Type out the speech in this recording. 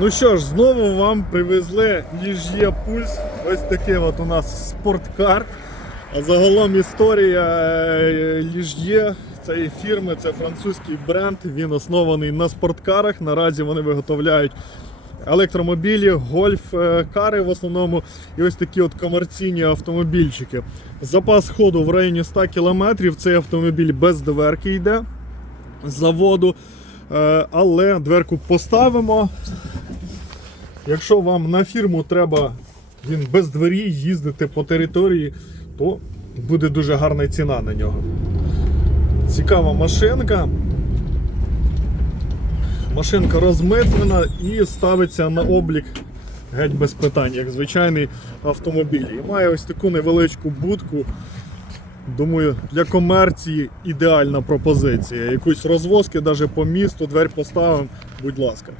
Ну що ж, знову вам привезли Ліж'є Пульс. Ось такий от у нас спорткар. А загалом історія е, Ліж'є цієї фірми це французький бренд. Він оснований на спорткарах. Наразі вони виготовляють електромобілі, гольф-кари в основному і ось такі от комерційні автомобільчики. Запас ходу в районі 100 км. Цей автомобіль без дверки йде з заводу. Е, Але дверку поставимо. Якщо вам на фірму треба він без двері їздити по території, то буде дуже гарна ціна на нього. Цікава машинка. Машинка розмитнена і ставиться на облік геть без питань, як звичайний автомобіль. І має ось таку невеличку будку. Думаю, для комерції ідеальна пропозиція. Якусь розвозки навіть по місту, двері поставимо, будь ласка.